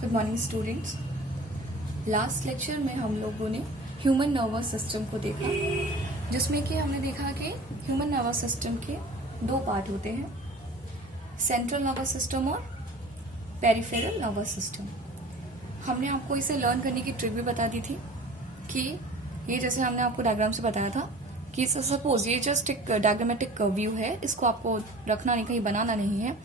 Good morning students. Last lecture में हम लोगों ने ह्यूमन नर्वस सिस्टम को देखा, जिसमें कि हमने देखा कि ह्यूमन नर्वस सिस्टम के दो पार्ट होते हैं, सेंट्रल नर्वस सिस्टम और पेरिफेरल नर्वस सिस्टम। हमने आपको इसे लर्न करने की ट्रिक भी बता दी थी कि ये जैसे हमने आपको डायग्राम से बताया था कि सपोज ये जस्ट एक डायग्रामेटिक व्यू है, इसको आपको रखना नहीं, कहीं बनाना नहीं है,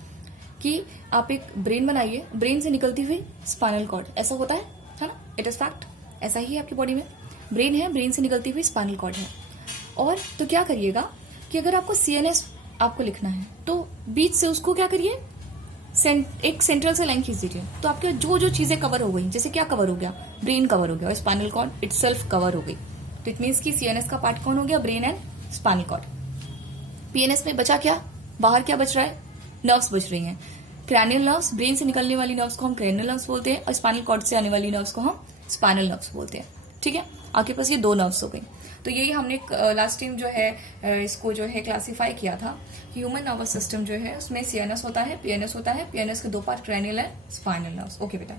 कि आप एक ब्रेन बनाइए, ब्रेन से निकलती हुई स्पाइनल कॉर्ड, ऐसा होता है ना, इट इज फैक्ट, ऐसा ही है आपकी बॉडी में। ब्रेन है, ब्रेन से निकलती हुई स्पाइनल कॉर्ड है। और तो क्या करिएगा कि अगर आपको सीएनएस आपको लिखना है तो बीच से उसको क्या करिए, एक सेंट्रल से लाइन खींच दीजिए, तो आपके जो जो चीजें कवर हो गई, जैसे क्या कवर हो गया, ब्रेन कवर हो गया और स्पाइनल कॉर्ड इटसेल्फ कवर हो गई, तो इट मीन्स की सीएनएस का पार्ट कौन हो गया, brain and spinal cord. PNS में बचा क्या, बाहर क्या बच रहा है, नर्व्स बच रही हैं। क्रैनियल नर्व्स, ब्रेन से निकलने वाली नर्व्स को हम क्रैनियल नर्व्स बोलते हैं और स्पाइनल कॉर्ड से आने वाली नर्व्स को हम स्पाइनल नर्व्स बोलते हैं। ठीक है, आपके पास ये दो नर्व्स हो गई। तो यही हमने लास्ट टाइम जो है इसको जो है क्लासिफाई किया था। ह्यूमन नर्वस सिस्टम जो है उसमें सीएनएस होता है, पीएनएस होता है, पीएनएस के दो पार्ट क्रैनियल है, स्पाइनल नर्व्स। ओके बेटा,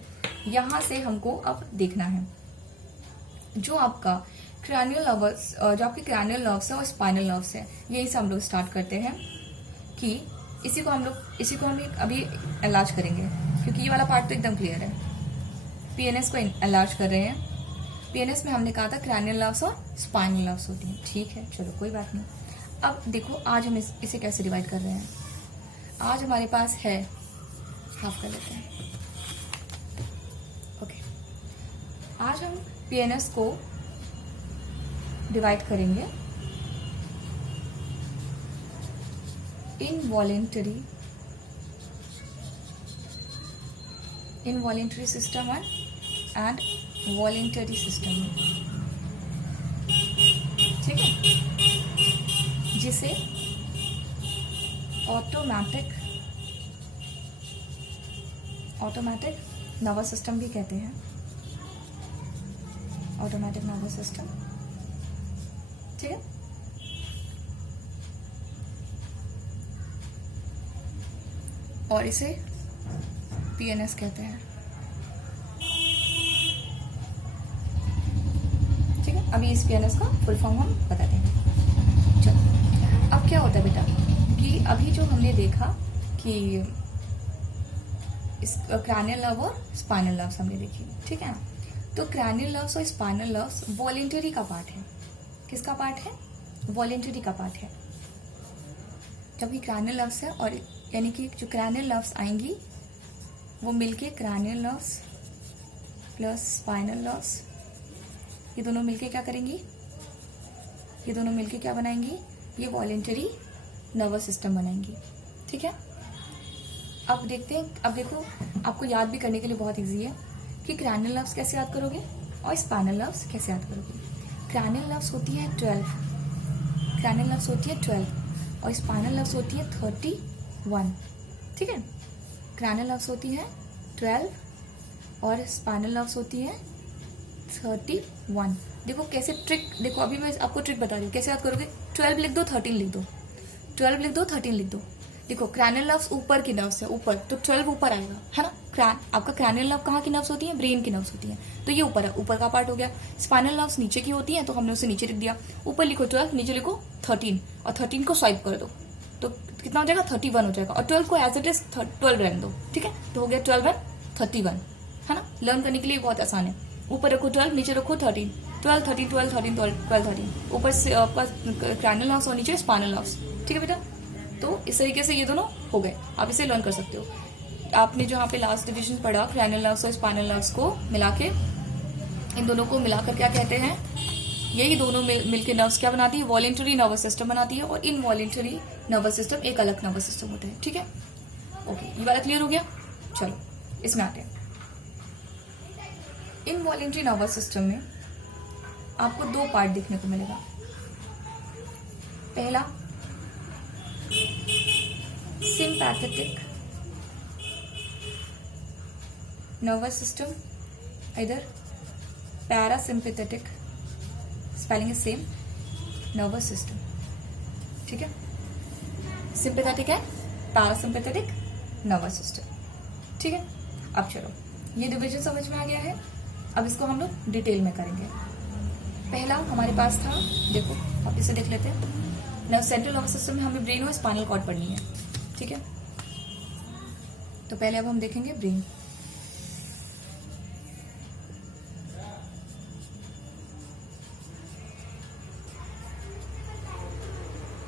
यहां से हमको अब देखना है जो आपका क्रैनियल नर्वस, जो आपके क्रैनियल नर्व्स है और स्पाइनल नर्व्स है, यही से हम लोग स्टार्ट करते हैं कि इसी को हम अभी एलार्ज करेंगे, क्योंकि ये वाला पार्ट तो एकदम क्लियर है। पीएनएस को एलार्ज कर रहे हैं। पीएनएस में हमने कहा था क्रैनियल नर्व्स और स्पाइनल नर्व्स होती हैं। ठीक है, चलो कोई बात नहीं। अब देखो आज हम इसे कैसे डिवाइड कर रहे हैं। आज हमारे पास है, हाफ कर लेते हैं। ओके, आज हम पीएनएस को डिवाइड करेंगे involuntary system and voluntary system में, ठीक है, जिसे ऑटोमेटिक नर्वस सिस्टम भी कहते हैं। ऑटोमेटिक नर्वस सिस्टम, ठीक है। और इसे पीएनएस कहते हैं। ठीक है, अभी इस पीएनएस का फुल फॉर्म हम बता देंगे। चलो, अब क्या होता है बेटा कि अभी जो हमने देखा कि इस क्रैनियल नर्व और स्पाइनल नर्व्स हमने देखी, ठीक है। तो क्रैनियल नर्व्स और स्पाइनल नर्व्स वॉलेंटरी का पार्ट है। किसका पार्ट है, वॉलेंटरी का पार्ट है। जबकि क्रैनियल नर्व्स है, और यानी कि जो क्रैनियल नर्व्स आएंगी वो मिलके cranial nerves plus spinal nerves, ये दोनों मिलके क्या करेंगी, ये दोनों मिलके क्या बनाएंगी, ये वॉलेंटरी नर्वस सिस्टम बनाएंगी। ठीक है, अब देखते हैं। अब देखो, आपको याद भी करने के लिए बहुत इजी है कि क्रैनियल नर्व्स कैसे याद करोगे और स्पाइनल नर्व्स कैसे याद करोगे। क्रैनियल नर्व्स होती है 12, क्रैनियल नर्व्स होती है 12 और स्पाइनल नर्व्स होती है 31। ठीक है, क्रैनियल नर्व्स होती है 12 और स्पाइनल नर्व्स होती है 31। देखो कैसे ट्रिक, देखो अभी मैं आपको ट्रिक बता रही हूँ कैसे याद करोगे। 12 लिख दो, 13 लिख दो, 12 लिख दो, 13 लिख दो। देखो क्रैनियल नर्व्स ऊपर की नर्व्स है, ऊपर, तो 12 ऊपर आएगा, है ना। आपका क्रैनियल नर्व कहाँ की नर्व्स होती है, ब्रेन की नर्व्स होती है, तो ये ऊपर है, ऊपर का पार्ट हो गया। स्पाइनल नर्व्स नीचे की होती है, तो हमने उसे नीचे लिख दिया। ऊपर लिखो 12, नीचे लिखो 13 और 13 को स्वाइप कर दो, तो कितना हो जाएगा, 31 हो जाएगा। और 12 को एज इट इज 12 रहने दो। ठीक है, तो हो गया 12 and 31, है ना। लर्न करने के लिए बहुत आसान है। ऊपर रखो 12, नीचे रखो 13, 12 13 12 13 12 13, ऊपर से क्रैनियल नर्व्स और नीचे स्पाइनल नर्व्स। ठीक है बेटा, तो इस तरीके से ये दोनों हो गए, आप इसे लर्न कर सकते हो। आपने जो यहाँ पे लास्ट डिवीजन पढ़ा, क्रैनियल नर्व्स और स्पाइनल नर्व्स को मिला के, इन दोनों को मिलाकर क्या कहते हैं, यही दोनों मिलकर नर्व्स क्या बनाती है, वॉलेंटरी नर्वस सिस्टम बनाती है। और इनवॉलेंटरी नर्वस सिस्टम एक अलग नर्वस सिस्टम होता है। ठीक है, ओके, ये वाला क्लियर हो गया। चलो इसमें आते हैं। इनवॉलेंटरी नर्वस सिस्टम में आपको दो पार्ट देखने को मिलेगा। पहला सिंपैथेटिक नर्वस सिस्टम, इधर parasympathetic, spelling is same, nervous system. ठीक है, सिंपैथेटिक है, पैरासिम्पैथेटिक, नर्वस सिस्टम। ठीक है, अब चलो ये डिवीजन समझ में आ गया है। अब इसको हम लोग डिटेल में करेंगे। पहला हमारे पास था, देखो आप इसे देख लेते हैं। नाउ सेंट्रल नर्वस सिस्टम में हमें ब्रेन और स्पाइनल कॉर्ड पढ़नी है, ठीक है। तो पहले अब हम देखेंगे ब्रेन।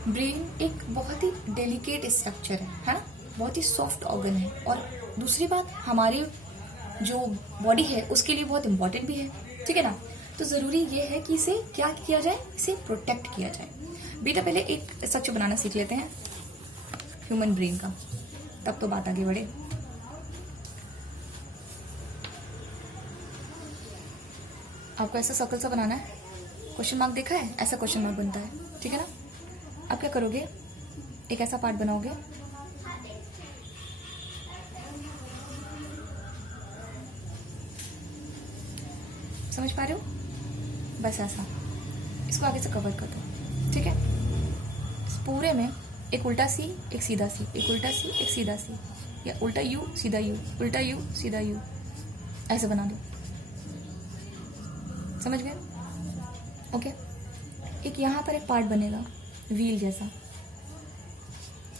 ब्रेन एक बहुत ही डेलिकेट स्ट्रक्चर है ना, बहुत ही सॉफ्ट ऑर्गन है। और दूसरी बात, हमारी जो बॉडी है उसके लिए बहुत इंपॉर्टेंट भी है, ठीक है ना। तो जरूरी ये है कि इसे क्या किया जाए, इसे प्रोटेक्ट किया जाए। बेटा पहले एक स्ट्रक्चर बनाना सीख लेते हैं ह्यूमन ब्रेन का, तब तो बात आगे बढ़े। आपको ऐसा सर्कल सा बनाना है, क्वेश्चन मार्क देखा है, ऐसा क्वेश्चन मार्क बनता है, ठीक है ना। आप क्या करोगे, एक ऐसा पार्ट बनाओगे, समझ पा रहे हो, बस ऐसा। इसको आगे से कवर कर दो, ठीक है। इस पूरे में एक उल्टा सी, एक सीधा सी, एक उल्टा सी, एक सीधा सी, या उल्टा यू सीधा यू, उल्टा यू सीधा यू, ऐसे बना दो। समझ गए, ओके। एक यहाँ पर एक पार्ट बनेगा व्हील जैसा,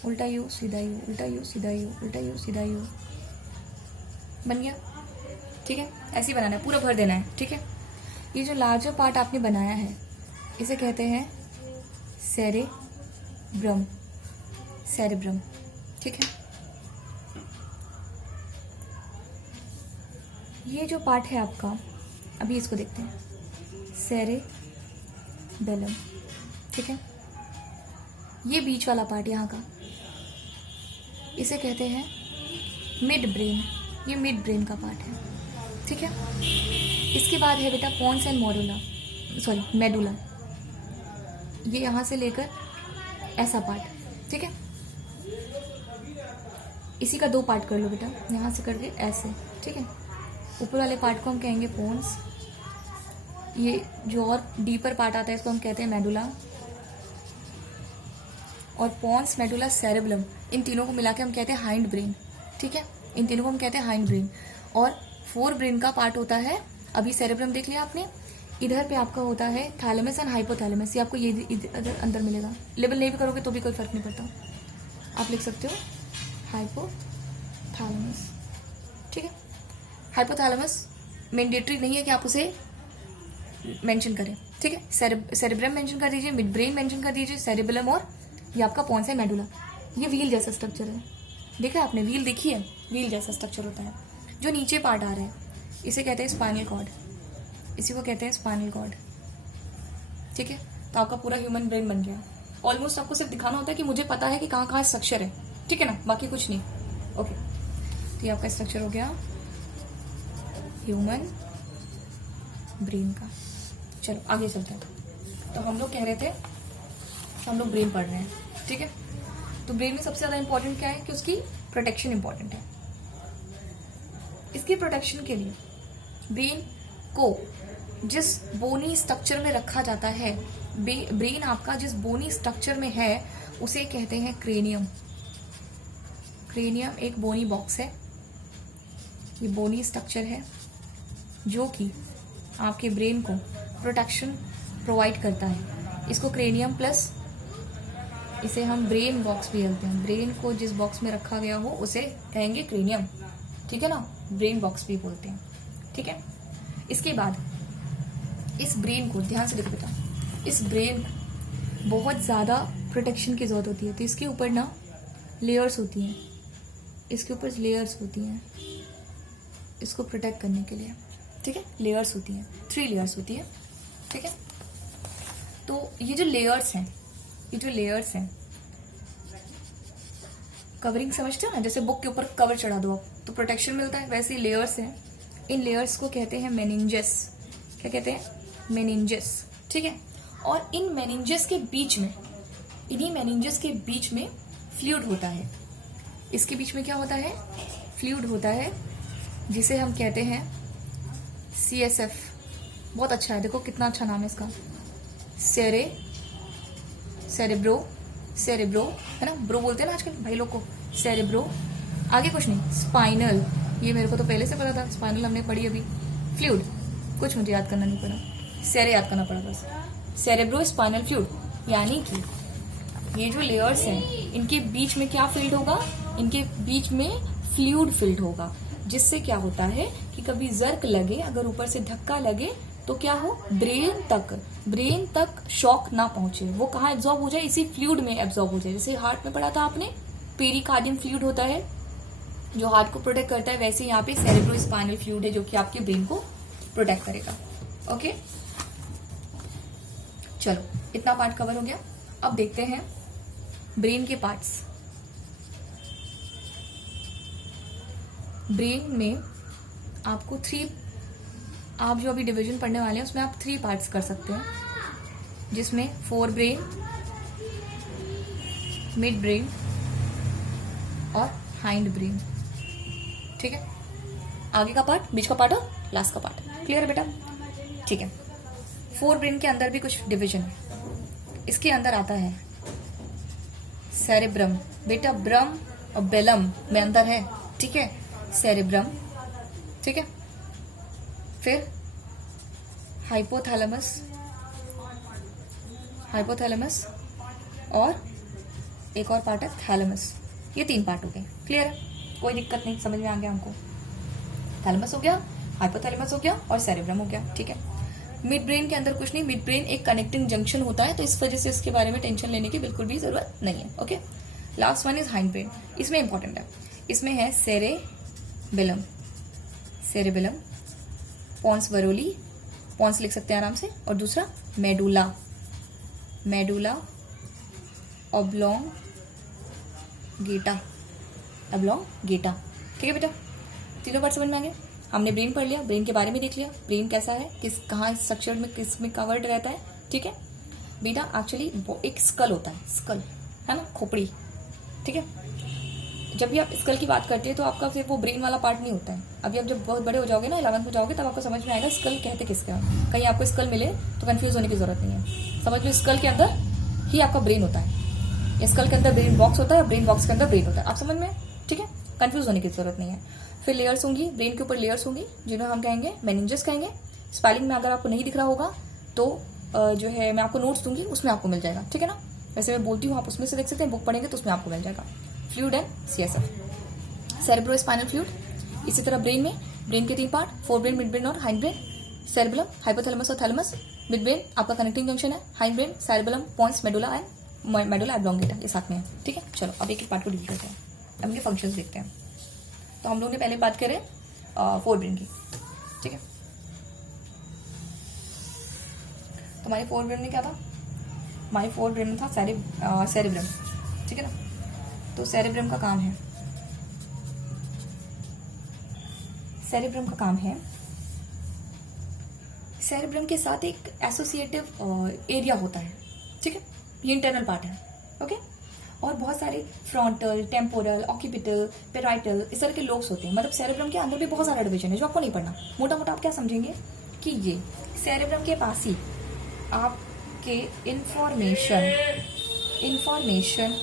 उल्टा यू सीधा यू, उल्टा यू सीधा यू, उल्टा यू सीधा यू, बन गया, ठीक है। ऐसे ही बनाना है, पूरा भर देना है, ठीक है। ये जो लार्जर पार्ट आपने बनाया है इसे कहते हैं सेरेब्रम, सेरेब्रम, ठीक है। ये जो पार्ट है आपका, अभी इसको देखते हैं, सेरेबेलम, ठीक है। ये बीच वाला पार्ट यहाँ का, इसे कहते हैं मिड ब्रेन, ये मिड ब्रेन का पार्ट है, ठीक है। इसके बाद है बेटा पोन्स एंड मेडुला, ये यहाँ से लेकर ऐसा पार्ट, ठीक है। इसी का दो पार्ट कर लो बेटा, यहाँ से करके ऐसे, ठीक है। ऊपर वाले पार्ट को हम कहेंगे पोन्स, ये जो और डीपर पार्ट आता है इसको हम कहते हैं मेडुला, और पोन्स, मेडुला, सेरेबेलम, इन तीनों को मिला के हम कहते हैं हाइंड ब्रेन, ठीक है। इन तीनों को हम कहते हैं हाइंड ब्रेन। और फोर ब्रेन का पार्ट होता है, अभी सेरेब्रम देख लिया आपने, इधर पे आपका होता है थैलेमस एंड हाइपोथैलेमस, ये आपको ये इधर अंदर मिलेगा। लेबल नहीं भी करोगे तो भी कोई फर्क नहीं पड़ता, आप लिख सकते हो हाइपोथैलेमस, ठीक है। हाइपोथैलेमस मैंडेटरी नहीं है कि आप उसे मेंशन करें, ठीक है। सेरेब्रम मेंशन कर दीजिए, मिड ब्रेन मेंशन कर दीजिए, सेरेबेलम, और ये आपका पोन्स एंड मेडुला। ये व्हील जैसा स्ट्रक्चर है, देखा आपने, व्हील देखी है, व्हील जैसा स्ट्रक्चर होता है। जो नीचे पार्ट आ रहा है इसे कहते हैं स्पाइनल कॉर्ड, इसी को कहते हैं स्पाइनल कॉर्ड, ठीक है। तो आपका पूरा ह्यूमन ब्रेन बन गया। ऑलमोस्ट आपको सिर्फ दिखाना होता है कि मुझे पता है कि कहाँ कहाँ स्ट्रक्चर है, ठीक है ना, बाकी कुछ नहीं, ओके। तो ये आपका स्ट्रक्चर हो गया ह्यूमन ब्रेन का। चलो आगे चलते हैं। तो हम लोग कह रहे थे हम लोग ब्रेन पढ़ रहे हैं, ठीक है। तो ब्रेन में सबसे ज्यादा इंपॉर्टेंट क्या है कि उसकी प्रोटेक्शन इंपॉर्टेंट है। इसकी प्रोटेक्शन के लिए ब्रेन को जिस बोनी स्ट्रक्चर में रखा जाता है, ब्रेन आपका जिस बोनी स्ट्रक्चर में है उसे कहते हैं क्रेनियम। क्रेनियम एक बोनी बॉक्स है, ये बोनी स्ट्रक्चर है जो कि आपके ब्रेन को प्रोटेक्शन प्रोवाइड करता है। इसको क्रेनियम प्लस, इसे हम ब्रेन बॉक्स भी बोलते हैं। ब्रेन को जिस बॉक्स में रखा गया हो उसे कहेंगे क्रेनियम, ठीक है ना, ब्रेन बॉक्स भी बोलते हैं, ठीक है। इसके बाद इस ब्रेन को ध्यान से देखो बेटा, इस ब्रेन को बहुत ज़्यादा प्रोटेक्शन की जरूरत होती है। तो इसके ऊपर ना लेयर्स होती हैं, इसके ऊपर लेयर्स होती हैं इसको प्रोटेक्ट करने के लिए, ठीक है। लेयर्स होती हैं, 3 लेयर्स होती है, ठीक है। तो ये जो लेयर्स हैं, कवरिंग समझते हो ना, जैसे बुक के ऊपर कवर चढ़ा दो आप तो प्रोटेक्शन मिलता है, वैसे लेयर्स हैं। इन लेयर्स को कहते हैं मेनिंजेस। क्या कहते हैं? मेनिंजेस, ठीक है। और इन मेनिंजेस के बीच में, इन्हीं मेनिंजेस के बीच में फ्लूइड होता है। इसके बीच में क्या होता है? फ्लूइड होता है, जिसे हम कहते हैं CSF। बहुत अच्छा है, देखो कितना अच्छा नाम है इसका, सेरेब्रो है ना, ब्रो बोलते हैं ना आजकल भाई लोग को, सेरेब्रो। आगे कुछ नहीं, स्पाइनल, ये मेरे को तो पहले से पता था, स्पाइनल हमने पढ़ी अभी। फ्लूइड, कुछ मुझे याद करना नहीं पड़ा, सेरे याद करना पड़ा बस। सेरेब्रो स्पाइनल फ्लूइड, यानी कि ये जो लेयर्स हैं इनके बीच में क्या फील्ड होगा, इनके बीच में फ्लूइड फील्ड होगा, जिससे क्या होता है कि कभी जर्क लगे, अगर ऊपर से धक्का लगे तो क्या हो, ब्रेन तक शॉक ना पहुंचे, वो कहाँ एब्जॉर्ब हो जाए, इसी फ्लूइड में एब्जॉर्ब हो जाए। जैसे हार्ट में पढ़ा था आपने, पेरिकार्डियम फ्लूइड होता है जो हार्ट को प्रोटेक्ट करता है, वैसे यहाँ पे सेरेब्रो स्पाइनल फ्लूइड है जो कि आपके ब्रेन को प्रोटेक्ट करेगा। ओके, चलो इतना पार्ट कवर हो गया। अब देखते हैं ब्रेन के पार्ट्स। ब्रेन में आपको आप जो अभी डिवीजन पढ़ने वाले हैं उसमें आप 3 पार्ट्स कर सकते हैं, जिसमें फोर ब्रेन, मिड ब्रेन और हाइंड ब्रेन। ठीक है, आगे का पार्ट, बीच का पार्ट और लास्ट का पार्ट। क्लियर है बेटा? ठीक है, फोर ब्रेन के अंदर भी कुछ डिवीजन है। इसके अंदर आता है सेरेब्रम, बेटा ब्रम और बेलम में अंदर है, ठीक है, सेरेब्रम, ठीक है। फिर हाइपोथैलेमस और एक और पार्ट है थैलेमस। ये 3 पार्ट हो गए। क्लियर है? कोई दिक्कत नहीं, समझ में आ गया हमको। थैलेमस हो गया, हाइपोथैलेमस हो गया और सेरेब्रम हो गया। ठीक है, मिड ब्रेन के अंदर कुछ नहीं, मिड ब्रेन एक कनेक्टिंग जंक्शन होता है, तो इस वजह से इसके बारे में टेंशन लेने की बिल्कुल भी जरूरत नहीं है। Okay, last one is hind brain. इसमें इंपॉर्टेंट है, इसमें है सेरेबेलम, पॉन्स वरोली, पॉन्स लिख सकते हैं आराम से, और दूसरा मेडुला ऑब्लोंगेटा। ठीक है बेटा, तीनों बार समझ में आ गए। हमने ब्रेन पढ़ लिया, ब्रेन के बारे में देख लिया, ब्रेन कैसा है, कहाँ स्ट्रक्चर में किस में कवर्ड रहता है। ठीक है बेटा, एक्चुअली एक स्कल होता है, स्कल है ना, खोपड़ी। ठीक है, जब भी आप स्कल की बात करते हैं तो आपका सिर्फ वो ब्रेन वाला पार्ट नहीं होता है। अभी आप जब बहुत बड़े हो जाओगे ना, 11th में जाओगे, तब आपको समझ में आएगा स्कल कहते किसका है। कहीं आपको स्कल मिले तो कंफ्यूज होने की जरूरत नहीं है, समझ लो स्कल के अंदर ही आपका ब्रेन होता है, स्कल के अंदर ब्रेन बॉक्स होता है, ब्रेन बॉक्स के अंदर ब्रेन होता है। आप समझ में? ठीक है, कंफ्यूज होने की जरूरत नहीं है। फिर लेयर्स होंगी, ब्रेन के ऊपर लेयर्स होंगी, जिन्हें हम कहेंगे मेनिंजेस कहेंगे। स्पेलिंग में अगर आपको नहीं दिख रहा होगा तो जो है मैं आपको नोट्स दूंगी, उसमें आपको मिल जाएगा। ठीक है ना, वैसे मैं बोलती हूँ, आप उसमें से देख सकते हैं, बुक पढ़ेंगे तो उसमें आपको मिल जाएगा। Fluid and CSF, cerebrospinal fluid. इसी तरह ब्रेन में, ब्रेन के 3 part, forebrain, midbrain और हाइंड ब्रेन। सेरेबेलम, हाइपोथैलेमस और थैलेमस। मिड ब्रेन आपका कनेक्टिंग जंक्शन है, hindbrain cerebellum, pons, medulla and medulla oblongata, ये साथ में है। ठीक है, चलो अब एक पार्ट को डील करते हैं, अब इनके फंक्शंस देखते हैं। तो हम लोग ने पहले बात करें फोर ब्रेन की। ठीक है, तो हमारे फोर ब्रेन में क्या था, हमारे फोर ब्रेन में था सेरेब्रम। ठीक है ना, तो सेरेब्रम का काम है, सेरेब्रम के साथ एक एसोसिएटिव एरिया होता है। ठीक है, ये इंटरनल पार्ट है। ओके, और बहुत सारे फ्रंटल, टेम्पोरल, ऑक्यूपिटल, पेराइटल, इस तरह के लोब्स होते हैं। मतलब सेरेब्रम के अंदर भी बहुत सारा डिवीजन है जो आपको नहीं पढ़ना। मोटा मोटा आप क्या समझेंगे कि ये सेरेब्रम के पास ही आपके इंफॉर्मेशन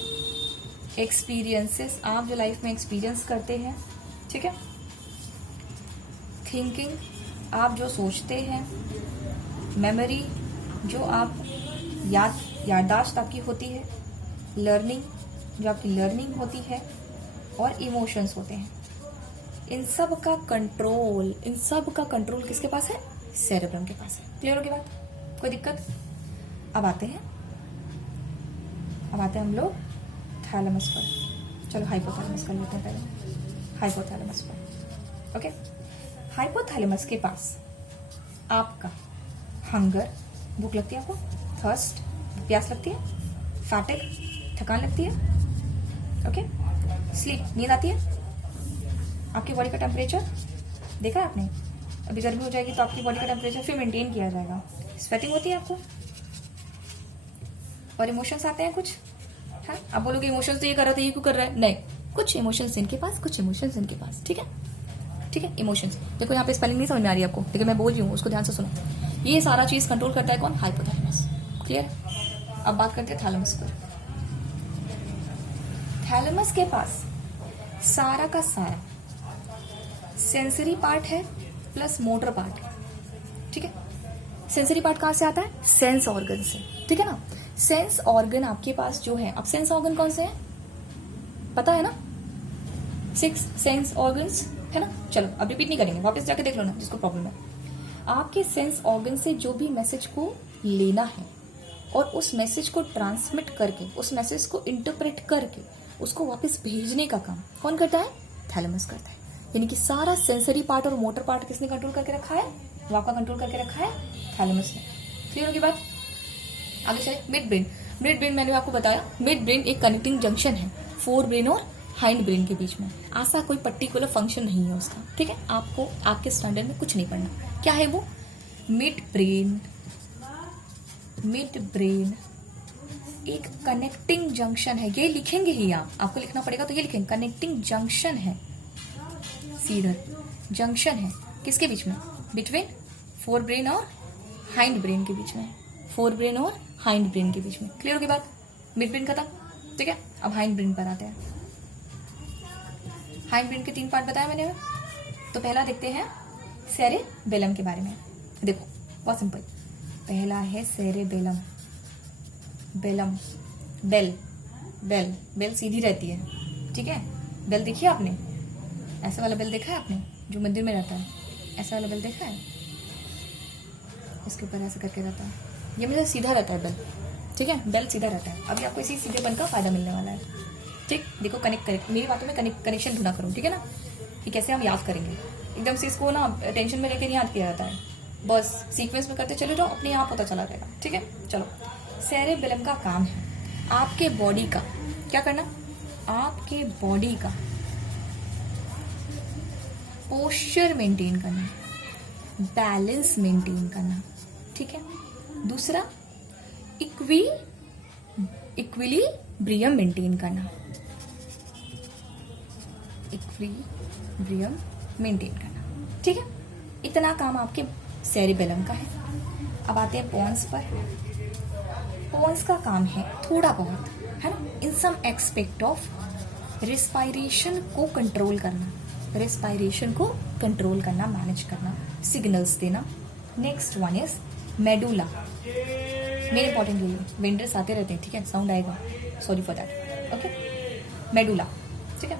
एक्सपीरियंसेस, आप जो लाइफ में एक्सपीरियंस करते हैं, ठीक है, थिंकिंग, आप जो सोचते हैं, मेमोरी, जो आप याददाश्त आपकी होती है, लर्निंग, जो आपकी लर्निंग होती है, और इमोशंस होते हैं। इन सब का कंट्रोल किसके पास है? सेरेब्रम के पास है। क्लियर हो गई बात? कोई दिक्कत? अब आते हैं हम लोग थैलेमस पर। चलो हाइपोथैलेमस कर लेते हैं पहले, हाइपोथैलेमस पर। ओके, हाइपोथैलेमस के पास आपका हंगर, भूख लगती है आपको, थर्स्ट, प्यास लगती है, फैटिग, थकान लगती है, ओके, स्लीप, नींद आती है, आपकी बॉडी का टेम्परेचर देखा है आपने, अभी गर्मी हो जाएगी तो आपकी बॉडी का टेम्परेचर फिर मेंटेन किया जाएगा, स्वेटिंग होती है आपको, और इमोशंस आते हैं कुछ। हाँ, आप बोलोगे इमोशंस तो ये कर रहा था, ये क्यों कर रहा है? नहीं, कुछ इमोशंस इनके पास, कुछ इमोशंस इनके पास। ठीक है, इमोशंस। देखो यहाँ पे स्पेलिंग नहीं समझ में आ रही है आपको, लेकिन मैं बोल रही हूँ, उसको ध्यान से सुनो। ये सारा चीज कंट्रोल करता है कौन? हाइपोथैलेमस। क्लियर? अब बात करते हैं थैलेमस पर। थैलेमस के पास सारा का सारा सेंसरी पार्ट है प्लस मोटर पार्ट है, ठीक है। सेंसरी पार्ट कहाँ से आता है? सेंस ऑर्गन से, ठीक है ना। सेंस ऑर्गन आपके पास जो है, अब सेंस ऑर्गन कौन से हैं पता है ना? 6 सेंस ऑर्गन्स है ना। चलो अब रिपीट नहीं करेंगे, वापस जाके देख लो ना जिसको प्रॉब्लम है। आपके सेंस ऑर्गन से जो भी मैसेज को लेना है और उस मैसेज को ट्रांसमिट करके, उस मैसेज को इंटरप्रेट करके उसको वापस भेजने का काम कौन करता है? थैलेमस करता है। यानी कि सारा सेंसरी पार्ट और मोटर पार्ट किसने कंट्रोल करके रखा है? वो आपका कंट्रोल करके रखा है थैलेमस ने। क्लियर होगी बात? आगे चले। Mid brain. मिड ब्रेन मैंने आपको बताया, मिड ब्रेन एक कनेक्टिंग जंक्शन है फोर ब्रेन और हाइंड ब्रेन के बीच में। ऐसा कोई पर्टिकुलर फंक्शन नहीं है उसका, ठीक है। आपको आपके स्टैंडर्ड में कुछ नहीं पढ़ना। क्या है वो? Mid brain. मिड ब्रेन एक कनेक्टिंग जंक्शन है, ये लिखेंगे ही आप, आपको लिखना पड़ेगा तो ये लिखेंगे, कनेक्टिंग जंक्शन है, सीधा जंक्शन है किसके बीच में? बिटवीन फोर ब्रेन और हाइंड ब्रेन के बीच में, फोर ब्रेन और हाइंड ब्रेन के बीच में। क्लियर होगी बात? मिड ब्रेन खत्म, ठीक है। अब हाइंड ब्रेन पर आते हैं। हाइंड ब्रेन के 3 पार्ट बताया मैंने। तो पहला देखते हैं सेरेबेलम के बारे में। देखो बहुत सिंपल, पहला है cerebellum. Belum, bell, bell, bell सीधी रहती है, ठीक है। बेल देखी आपने? ऐसा वाला बेल देखा है आपने जो मंदिर में रहता है? ऐसा वाला बेल देखा है? इसके ऊपर ऐसा करके रहता है, ये मतलब सीधा रहता है बेल, ठीक है। बेल सीधा रहता है। अभी आपको इसी सीधेपन का फायदा मिलने वाला है, ठीक। देखो कनेक्ट मेरी बातों में कनेक्शन ढूंढा करो, ठीक है ना, कि कैसे हम याद करेंगे। एकदम से इसको ना टेंशन में लेकर याद किया जाता है, बस सीक्वेंस में करते चले जाओ, अपने आप पता चला रहेगा, ठीक है। चलो, सेरेबेलम का काम है आपके बॉडी का क्या करना? आपके बॉडी का पोस्चर मेंटेन करना, बैलेंस मेंटेन करना, ठीक है। दूसरा इक्विलिब्रियम मेंटेन करना, इक्विलिब्रियम मेंटेन करना, ठीक है। इतना काम आपके सेरेबेलम का है। अब आते हैं पोन्स पर। पोन्स का काम है थोड़ा बहुत, है ना, in some aspect of respiration को कंट्रोल करना, रेस्पायरेशन को कंट्रोल करना, मैनेज करना, सिग्नल्स देना। Next one is medulla. मेरे इंपॉर्टेंट ये वेंडर्स आते रहते हैं, ठीक है, साउंड आएगा, sorry for that, okay. Medulla, ठीक है।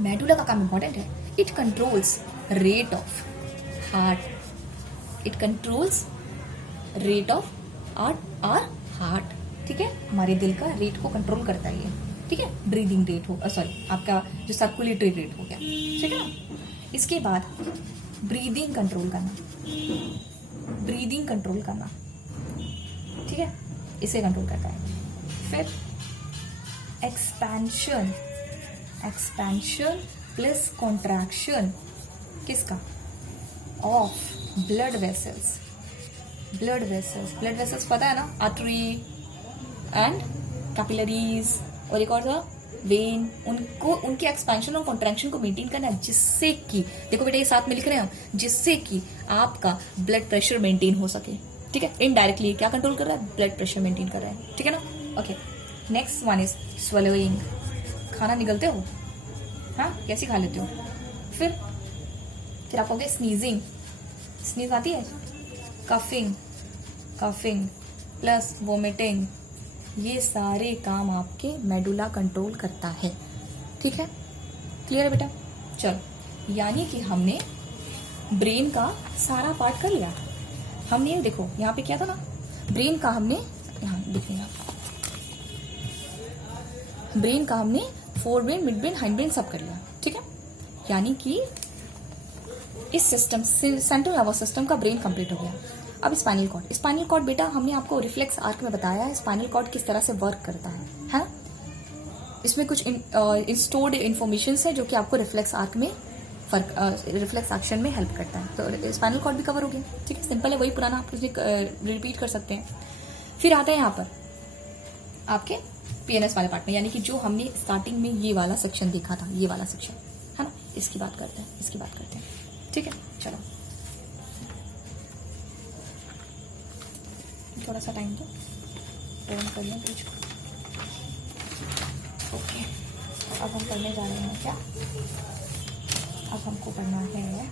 मेडुला का काम इंपॉर्टेंट है। It controls rate of heart, it controls rate of our heart, ठीक है। हमारे दिल का रेट को कंट्रोल करता है ये, ठीक है। ब्रीदिंग रेट हो, सॉरी आपका जो सर्कुलेटरी रेट हो गया, ठीक है ना। इसके बाद ब्रीदिंग कंट्रोल करना, ब्रीदिंग कंट्रोल करना, ठीक है, इसे कंट्रोल करता है। फिर एक्सपेंशन, एक्सपेंशन प्लस कॉन्ट्रैक्शन किसका? Of blood vessels, blood vessels, blood vessels पता है ना, आर्टरी एंड कैपिलरीज, और एक और था वेन, उनको उनके एक्सपेंशन और कॉन्ट्रैक्शन को मेंटेन करना है, जिससे कि देखो बेटा ये साथ में लिख रहे हैं हम, जिससे कि आपका ब्लड प्रेशर मेंटेन हो सके, ठीक है। इनडायरेक्टली क्या कंट्रोल कर रहा है? ब्लड प्रेशर मेंटेन कर रहा है, ठीक है ना, okay. Next one is swallowing. खाना निगलते हो? हाँ, कैसी खा लेते हो? फिर आप कहोगे स्नीजिंग, स्नीज आती है? कफिंग, कफिंग प्लस वोमिटिंग, ये सारे काम आपके मेडुला कंट्रोल करता है, ठीक है। क्लियर है बेटा? चलो, यानी कि हमने ब्रेन का सारा पार्ट कर लिया। हमने देखो यहाँ पे क्या था ना, ब्रेन का हमने यहाँ देखिए, ब्रेन का हमने fore brain, mid brain, hind brain सब कर लिया, ठीक है। यानी कि इस सिस्टम सेंट्रल नर्वस सिस्टम का ब्रेन कंप्लीट हो गया। अब स्पाइनल कॉर्ड, स्पाइनल कॉर्ड बेटा हमने आपको रिफ्लेक्स आर्क में बताया है स्पाइनल कॉर्ड किस तरह से वर्क करता है ना। इसमें कुछ स्टोर्ड इन्फॉर्मेशन है जो कि आपको रिफ्लेक्स आर्क में रिफ्लेक्स एक्शन में हेल्प करता है। तो स्पाइनल कॉर्ड भी कवर हो गया, ठीक है, सिंपल है, वही पुराना आप रिपीट कर सकते हैं। फिर आता है यहाँ पर आपके पीएनएस वाले पार्ट में, यानी कि जो हमने स्टार्टिंग में ये वाला सेक्शन देखा था, ये वाला सेक्शन है ना, इसकी बात करते हैं, इसकी बात करते हैं, ठीक है। चलो थोड़ा सा टाइम दो, टर्न कर लें कुछ, ओके। अब हम करने जा रहे हैं क्या? अब हमको पढ़ना है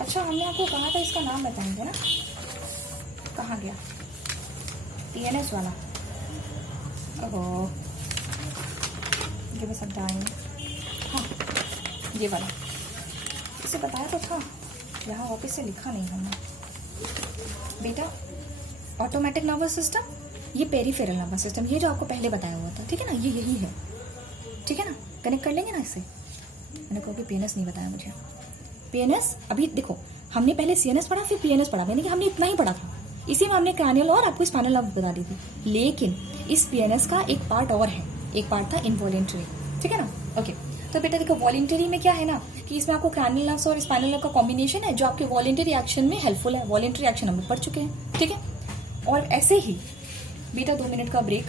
अच्छा, हमने आपको कहा था इसका नाम बताएंगे ना, कहाँ गया PNS वाला? ओहो, गिव अस सम टाइम। हाँ, ये वाला इसे बताया तो था, यहाँ वापस से लिखा नहीं हमने बेटा। ऑटोमेटिक नर्वस सिस्टम, ये पेरीफेरल नर्वस सिस्टम, ये जो आपको पहले बताया हुआ था, ठीक है ना, ये यही है, ठीक है ना, कनेक्ट कर लेंगे ना इससे। मैंने कहा कि PNS नहीं बताया मुझे। PNS अभी देखो, हमने पहले CNS पढ़ा फिर PNS पढ़ा, यानी कि हमने इतना ही पढ़ा था, इसी में हमने क्रैनियल और आपको स्पाइनल नर्व बता दी थी। लेकिन इस PNS का एक पार्ट और है, एक पार्ट था इनवॉलेंटरी, ठीक है ना। ओके, तो बेटा देखो वॉलेंटरी में क्या है ना कि इसमें आपको क्रैनियल नर्व्स और स्पाइनल नर्व का कॉम्बिनेशन है जो आपके वॉलेंटरी एक्शन में हेल्पफुल है। वॉलेंटरी एक्शन हम लोग पढ़ चुके हैं, ठीक है। और ऐसे ही बेटा 2 मिनट का ब्रेक,